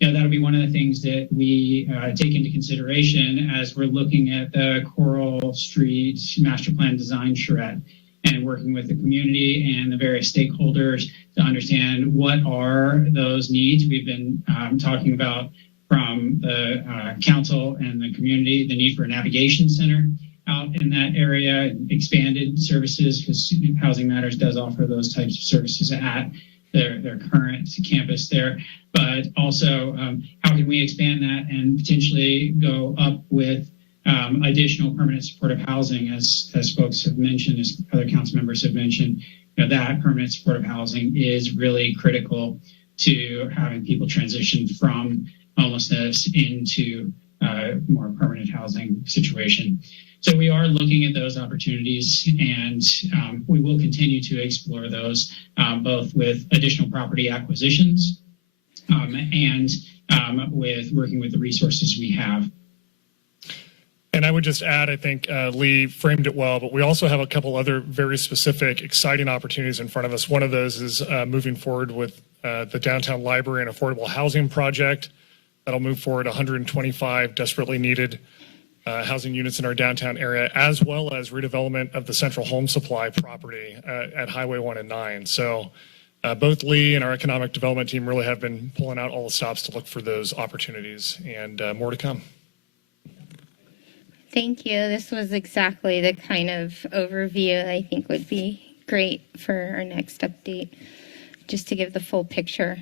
that'll be one of the things that we take into consideration as we're looking at the Coral Street Master Plan Design charrette and working with the community and the various stakeholders to understand what are those needs. We've been talking about from the council and the community, the need for a navigation center out in that area, expanded services, because Housing Matters does offer those types of services at their current campus there. But also, how can we expand that and potentially go up with additional permanent supportive housing, as folks have mentioned, as other council members have mentioned, that permanent supportive housing is really critical to having people transition from homelessness into more permanent housing situation. So we are looking at those opportunities, and we will continue to explore those, both with additional property acquisitions and with working with the resources we have. And I would just add, I think Lee framed it well, but we also have a couple other very specific, exciting opportunities in front of us. One of those is moving forward with the Downtown Library and Affordable Housing Project. That'll move forward 125 desperately needed housing units in our downtown area, as well as redevelopment of the Central Home Supply property at Highway 1 and 9. So both Lee and our economic development team really have been pulling out all the stops to look for those opportunities, and more to come. Thank you. This was exactly the kind of overview I think would be great for our next update, just to give the full picture.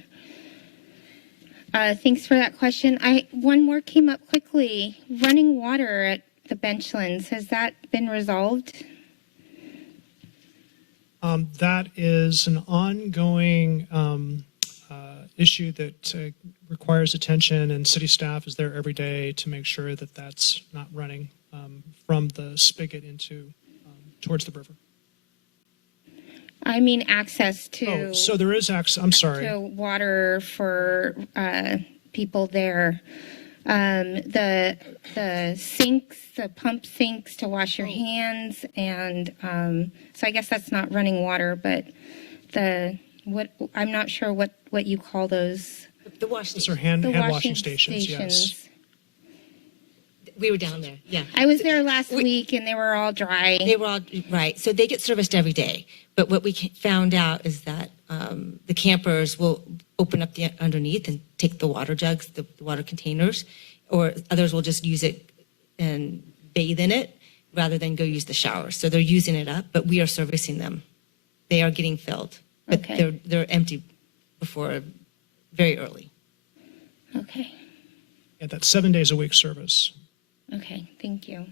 Thanks for that question. One more came up quickly. Running water at the Benchlands, has that been resolved? That is an ongoing issue that requires attention, and city staff is there every day to make sure that that's not running from the spigot into towards the river. I mean access to. Oh, so there is access. I'm sorry. To water for people there. the sinks, the pump sinks to wash your hands, and so I guess that's not running water, but I'm not sure what you call those. The wash Those station. are hand The washing stations, yes. We were down there, yeah. I was there last week, and they were all dry. They were all, right, so they get serviced every day. But what we found out is that the campers will open up the underneath and take the water jugs, the water containers, or others will just use it and bathe in it rather than go use the shower. So they're using it up, but we are servicing them. They are getting filled, but Okay. they're empty before very early. Okay. Yeah, that's 7 days a week service. Okay, thank you.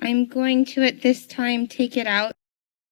I'm going to, at this time, take it out